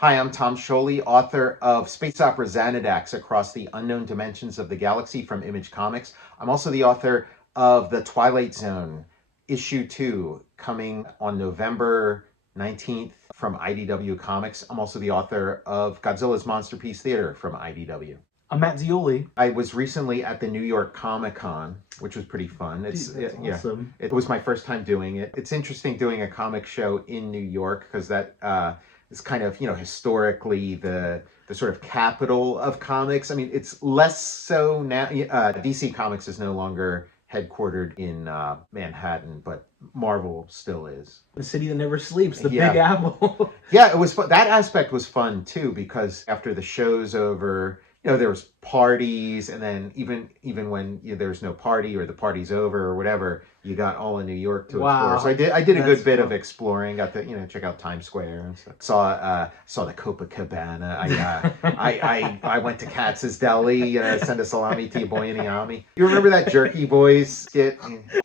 Hi, I'm Tom Scioli, author of space opera Xanadax Across the Unknown Dimensions of the Galaxy from Image Comics. I'm also the author of The Twilight Zone, issue 2, coming on November 19th from IDW Comics. I'm also the author of Godzilla's Monsterpiece Theater from IDW. I'm Matt Zeoli. I was recently at the New York Comic Con, which was pretty fun. That's awesome. It was my first time doing it. It's interesting doing a comic show in New York because that is kind of, historically the sort of capital of comics. I mean, it's less so now. DC Comics is no longer headquartered in Manhattan, but Marvel still is. The city that never sleeps, the Big Apple. Yeah, it was fun. That aspect was fun too, because after the show's over, there was parties, and then even when there was no party or the party's over or whatever, you got all in New York to explore. So I did a good bit of exploring. Got to check out Times Square and stuff. Saw the Copacabana. I went to Katz's Deli. Send a salami to your boy in the army. You remember that Jerky Boys skit?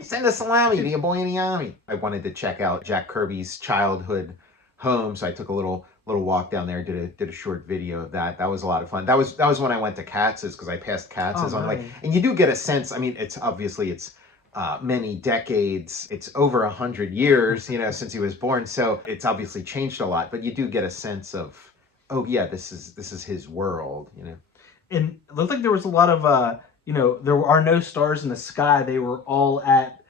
Send a salami to your boy in the army. I wanted to check out Jack Kirby's childhood home, so I took a little walk down there, did a short video of that. That was a lot of fun. That was when I went to Katz's, because I passed Katz's on and you do get a sense. I mean, it's many decades. It's over 100 years, since he was born. So it's obviously changed a lot, but you do get a sense of, oh yeah, this is his world, And it looked like there was a lot of, there are no stars in the sky. They were all at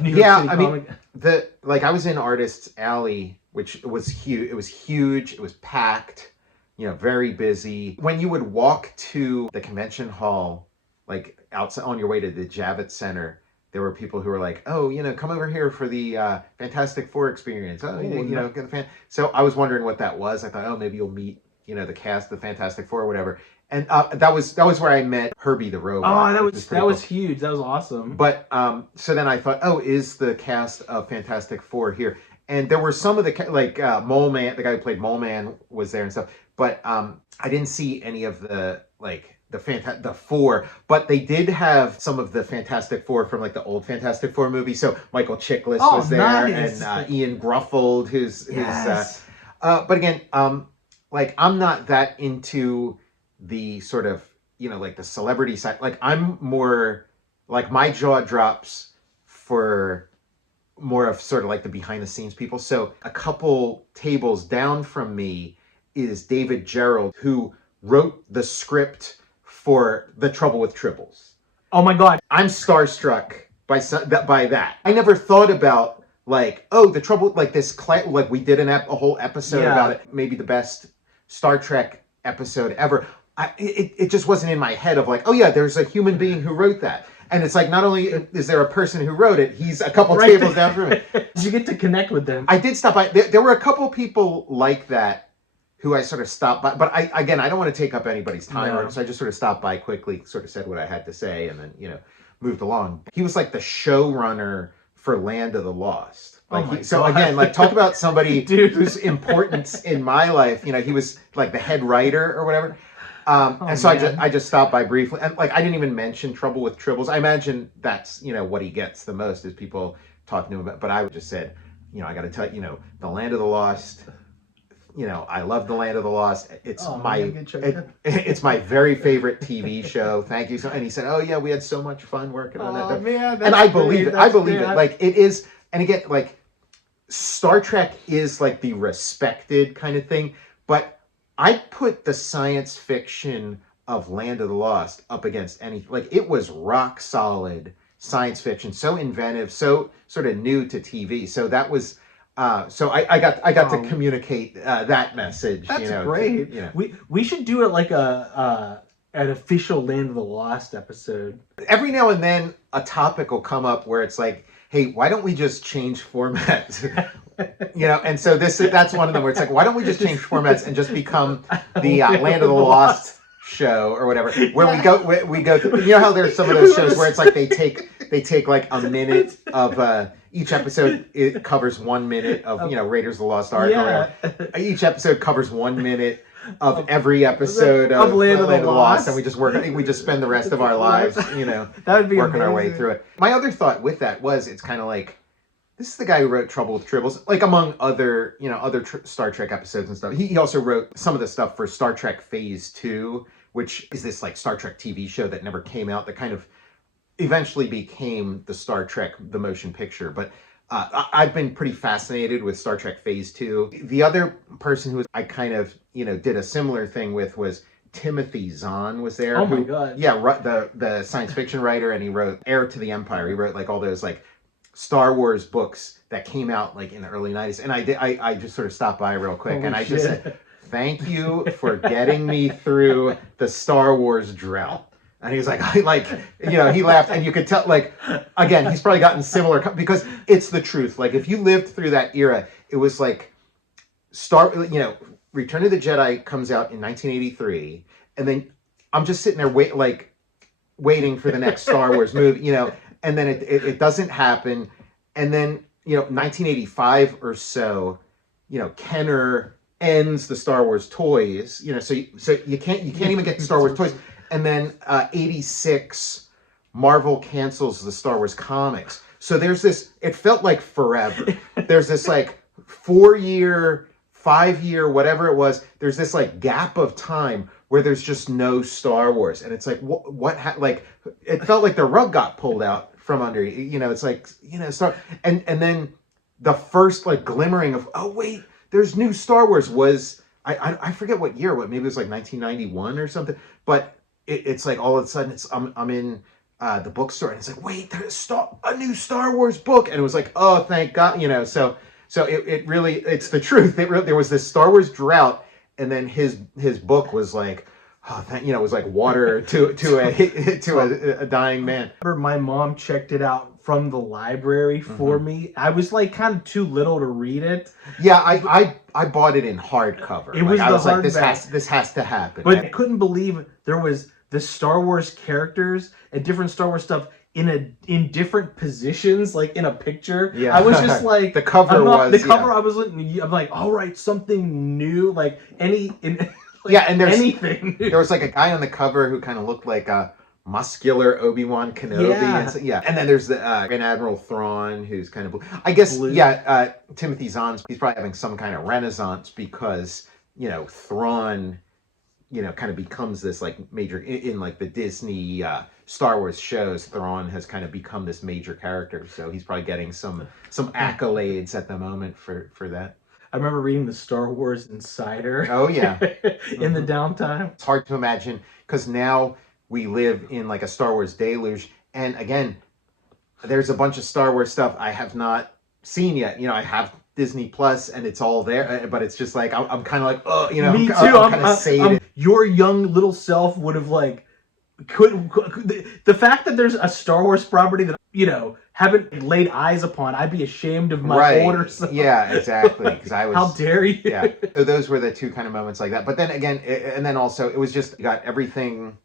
New York City Comic. I was in Artists Alley, which was huge. It was huge. It was packed, very busy. When you would walk to the convention hall, like outside on your way to the Javits Center, there were people who were like, "Oh, come over here for the Fantastic Four experience." Oh, get the fan. So I was wondering what that was. I thought, oh, maybe you'll meet, the cast, the Fantastic Four, or whatever. And that was where I met Herbie the Robot. Oh, that was huge. That was awesome. But so then I thought, oh, is the cast of Fantastic Four here? And there were some of the Mole Man, the guy who played Mole Man, was there and stuff. But I didn't see any of the the Four. But they did have some of the Fantastic Four from the old Fantastic Four movie. So Michael Chiklis was there, nice. And Ian Gruffold, who's yes. But again, I'm not that into the sort of the celebrity side. I'm more my jaw drops for more of sort of the behind the scenes people. So a couple tables down from me is David Gerald, who wrote the script for The Trouble with Tribbles. Oh my God. I'm starstruck by that. I never thought about The Trouble, we did a whole episode about it. Maybe the best Star Trek episode ever. It just wasn't in my head of oh yeah, there's a human being who wrote that. And it's not only is there a person who wrote it, he's a couple tables down from me. Did you get to connect with them? I did stop by. There were a couple people like that who I sort of stopped by. But I don't want to take up anybody's time. No. So I just sort of stopped by quickly, sort of said what I had to say, and then, moved along. He was the showrunner for Land of the Lost. Talk about somebody whose importance in my life, he was the head writer or whatever. I just stopped by briefly, and I didn't even mention Trouble with Tribbles. I imagine that's what he gets the most is people talking to him about. But I just said, I got to tell you, the Land of the Lost. I love the Land of the Lost. It's it's my very favorite TV show. Thank you. And he said, oh yeah, we had so much fun working on that. Man, and I believe it. I believe it. It is. And again, Star Trek is the respected kind of thing, but I put the science fiction of Land of the Lost up against anything. It was rock solid science fiction, so inventive, so sort of new to TV. So that was, so I got to communicate that message. That's great. We should do it an official Land of the Lost episode. Every now and then a topic will come up where it's hey, why don't we just change formats? And so that's one of them where it's why don't we just change formats and just become the Land of the Lost show or whatever, where we go through, how there's some of those shows where it's they take a minute of each episode. It covers 1 minute of Raiders of the Lost Ark. Yeah. Or whatever. Each episode covers 1 minute of every episode of Land of the Lost, and we just spend the rest of our lives, that would be working amazing. our way through it. My other thought with that was it's kind of this is the guy who wrote Trouble with Tribbles, like among other, other Star Trek episodes and stuff. He also wrote some of the stuff for Star Trek Phase 2, which is this like Star Trek TV show that never came out, that kind of eventually became the Star Trek, the motion picture. But I've been pretty fascinated with Star Trek Phase 2. The other person who I kind of, did a similar thing with was Timothy Zahn was there. Oh my God. Yeah, the science fiction writer, and he wrote Heir to the Empire. He wrote like all those like Star Wars books that came out like in the early 90s. And I just sort of stopped by real quick. Holy and I shit. just said, thank you for getting me through the Star Wars drought. And he was like, he laughed, and you could tell, like, again, he's probably gotten similar, because it's the truth. Like, if you lived through that era, it was like, Return of the Jedi comes out in 1983, and then I'm just sitting there waiting for the next Star Wars movie, and then it doesn't happen, and then 1985 or so, Kenner ends the Star Wars toys, so you can't even get the Star Wars toys. And then 86, Marvel cancels the Star Wars comics. So there's this, it felt like forever. There's this like 4-year, 5-year, whatever it was. There's this like gap of time where there's just no Star Wars. And it's like, it felt like the rug got pulled out from under you. It's like, and then the first like glimmering of, oh wait, there's new Star Wars was, I forget what year, maybe it was like 1991 or something. But it's like all of a sudden I'm in the bookstore, and it's like, wait, there's a new Star Wars book, and it was like, oh, thank God, so it really, it's the truth. There was this Star Wars drought, and then his book was like, oh, it was like water to a dying man. My mom checked it out from the library for me. I was like kind of too little to read it. Yeah, I bought it in hardcover. It was I was like, hardback. this has to happen. But I couldn't believe there was the Star Wars characters and different Star Wars stuff in different positions, like in a picture. Yeah. I was just like, the cover was. I'm like, all right, something new, like and there's anything. There was like a guy on the cover who kind of looked like a muscular Obi-Wan Kenobi. Yeah. And then there's the Grand Admiral Thrawn, who's kind of blue. I guess blue. Timothy Zahn, he's probably having some kind of renaissance, because Thrawn kind of becomes this like major in like the Disney Star Wars shows. Thrawn has kind of become this major character, so he's probably getting some accolades at the moment for that. I remember reading the Star Wars Insider. Oh yeah. In the downtime. It's hard to imagine, because now we live in like a Star Wars deluge, and again, there's a bunch of Star Wars stuff I have not seen yet. I have Disney Plus, and it's all there, but it's just like I'm kind of like, oh, me too. I'm kind of sated. Your young little self would have like the fact that there's a Star Wars property that haven't laid eyes upon. I'd be ashamed of my older self. Yeah, exactly. Because I was. How dare you? Yeah. So those were the two kind of moments like that. But then again, and then also it was just, you got everything,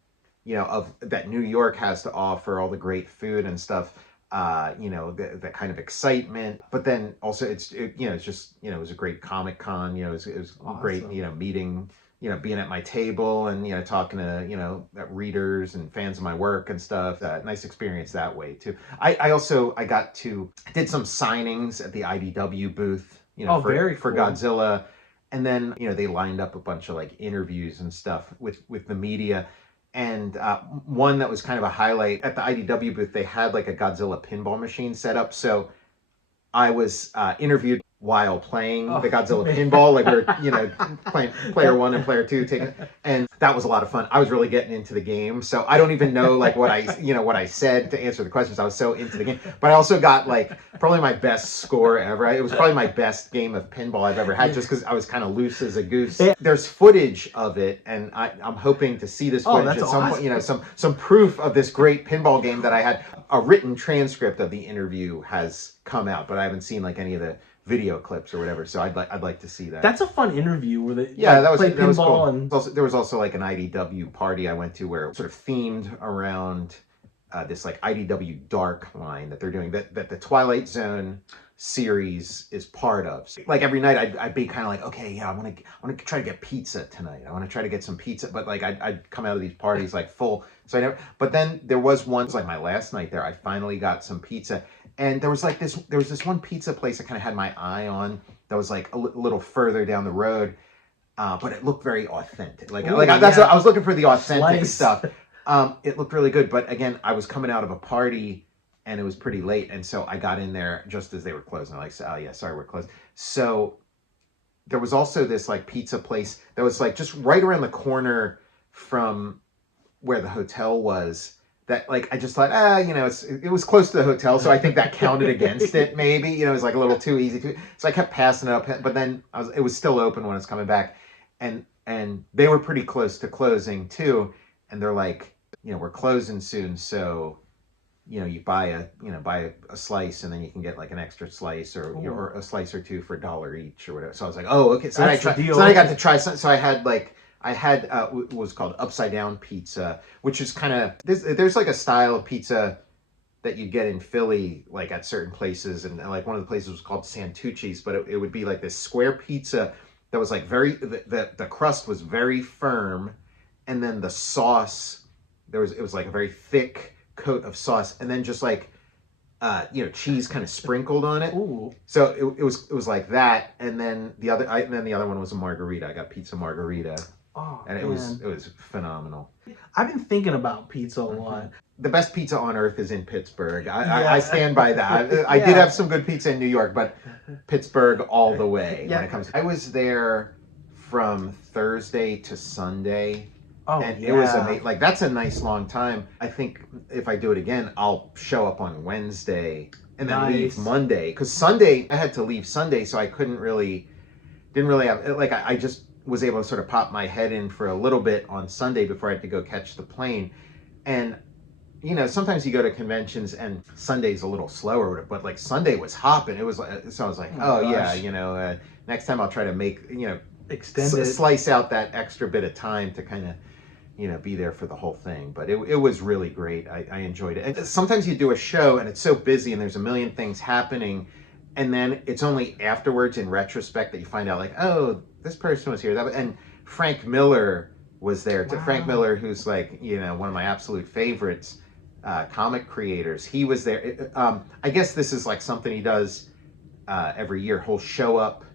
of that New York has to offer, all the great food and stuff. The kind of excitement, but then also it's just, it was a great Comic-Con, it was awesome. Great, meeting, being at my table and, talking to, readers and fans of my work and stuff. Nice experience that way too. I did some signings at the IDW booth, for Godzilla. And then, they lined up a bunch of like interviews and stuff with the media. And one that was kind of a highlight, at the IDW booth, they had like a Godzilla pinball machine set up. So I was interviewed while playing the Godzilla pinball, like we were, playing player 1 and player 2, and that was a lot of fun. I was really getting into the game, so I don't even know like what I said to answer the questions. I was so into the game, but I also got like probably my best score ever. It was probably my best game of pinball I've ever had, just because I was kind of loose as a goose. There's footage of it, and I'm hoping to see this footage at some point. Some proof of this great pinball game that I had. A written transcript of the interview has come out, but I haven't seen like any of the video clips or whatever, so I'd like to see that. That's a fun interview where they that was pinball. Cool. And there was also like an IDW party I went to where it sort of themed around this like IDW Dark line that they're doing, that the Twilight Zone series is part of. So, like every night I'd be kind of like, okay, yeah, I want to try to get pizza tonight. I want to try to get some pizza, but like I'd come out of these parties like full. So I never. But then there was one, like my last night there, I finally got some pizza. And there was this one pizza place I kind of had my eye on that was like a little further down the road, but it looked very authentic. That's what I was looking for, the authentic stuff. It looked really good, but again, I was coming out of a party and it was pretty late, and so I got in there just as they were closing. I'm like, oh yeah, sorry, we're closed. So there was also this like pizza place that was like just right around the corner from where the hotel was. That like I just thought, it was close to the hotel, so I think that counted against it. Maybe it was like a little too easy so I kept passing it up. But then it was still open when I was coming back, and they were pretty close to closing too. And they're like, we're closing soon, so you buy a slice, and then you can get like an extra slice or a slice or two for $1 each or whatever. So I was like, oh, okay. So That's the deal. So I got to try some. So I had what was called upside down pizza, which is kind of there's like a style of pizza that you get in Philly, like at certain places, and like one of the places was called Santucci's, but it would be like this square pizza that was like the crust was very firm, and then the sauce it was like a very thick coat of sauce, and then just like cheese kind of sprinkled on it. Ooh. So it was like that, and then the other one was a margarita. I got pizza margarita. Oh, and it was phenomenal. I've been thinking about pizza a lot. The best pizza on earth is in Pittsburgh. I stand by that. I did have some good pizza in New York, but Pittsburgh all the way when it comes. I was there from Thursday to Sunday. Oh, and it was amazing. Like, that's a nice long time. I think if I do it again, I'll show up on Wednesday and then leave Monday. Because Sunday, I had to leave Sunday, so I didn't really have, like, I just was able to sort of pop my head in for a little bit on Sunday before I had to go catch the plane. And, sometimes you go to conventions and Sunday's a little slower, but like Sunday was hopping. It was like, so I was like, next time I'll try to make, slice out that extra bit of time to kind of, be there for the whole thing. But it was really great. I enjoyed it. And sometimes you do a show and it's so busy and there's a million things happening, and then it's only afterwards in retrospect that you find out, like, oh, this person was here. And Frank Miller was there. Wow. Frank Miller, who's like, one of my absolute favorites, comic creators. He was there. I guess this is like something he does every year. He'll show up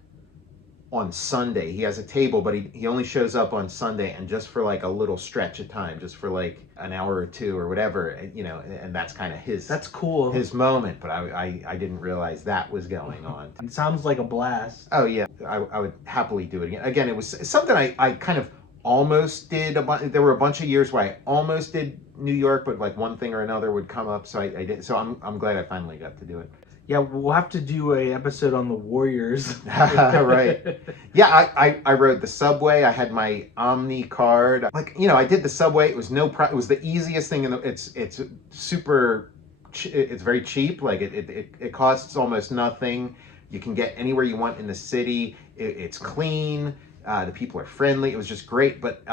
on Sunday. He has a table, but he only shows up on Sunday, and just for like a little stretch of time, just for like an hour or two or whatever, and that's kind of that's cool, his moment. But I didn't realize that was going on. It sounds like a blast. Oh yeah, I would happily do it again. Again, it was something I kind of almost did. There were a bunch of years where I almost did New York, but like one thing or another would come up, so I did. So I'm glad I finally got to do it. Yeah, we'll have to do a episode on the Warriors. Right. Yeah, I rode the subway. I had my Omni card. Like, I did the subway. It was it was the easiest thing it's super, it's very cheap. Like it costs almost nothing. You can get anywhere you want in the city. It's clean. The people are friendly. It was just great. But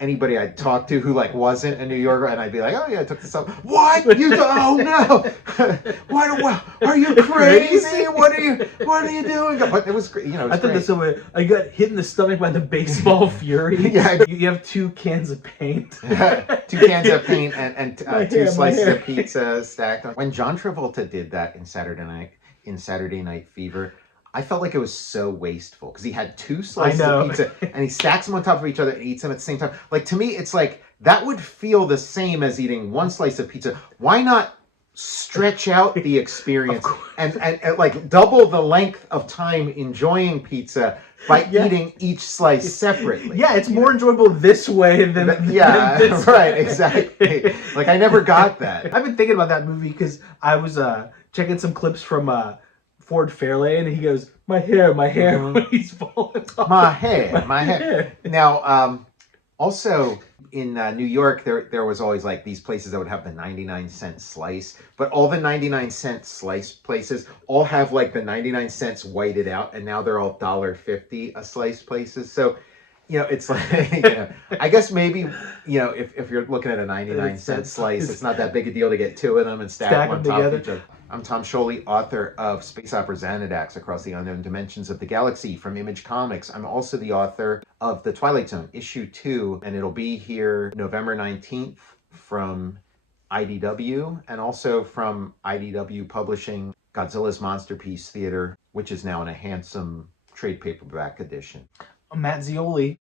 anybody I'd talk to who like wasn't a New Yorker, and I'd be like, oh yeah, I took this up. What? Oh no! What? Are you crazy? What are you doing? But it was great. I thought this way. I got hit in the stomach by the baseball fury. Yeah. You have 2 cans of paint. 2 cans of paint and 2 slices of pizza stacked on. When John Travolta did that in Saturday Night Fever, I felt like it was so wasteful, because he had 2 slices of pizza and he stacks them on top of each other and eats them at the same time. Like, to me, it's like that would feel the same as eating 1 slice of pizza. Why not stretch out the experience and like double the length of time enjoying pizza by eating each slice separately? Yeah, it's more enjoyable this way than this right, way. Exactly. Like, I never got that. I've been thinking about that movie because I was checking some clips from Ford Fairlane, and he goes, my hair, when he's falling off. My hair. Now, also in New York, there was always like these places that would have the 99-cent slice, but all the 99-cent slice places all have like the 99 cents whited out, and now they're all $1.50 a slice places. So, it's like, I guess maybe, if you're looking at a 99-cent slice, it's not that big a deal to get 2 of them and stack them on top of each other. I'm Tom Scioli, author of Space Opera Xanadax, Across the Unknown Dimensions of the Galaxy from Image Comics. I'm also the author of The Twilight Zone, Issue 2, and it'll be here November 19th from IDW, and also from IDW publishing Godzilla's Monsterpiece Theater, which is now in a handsome trade paperback edition. Matt Zeoli.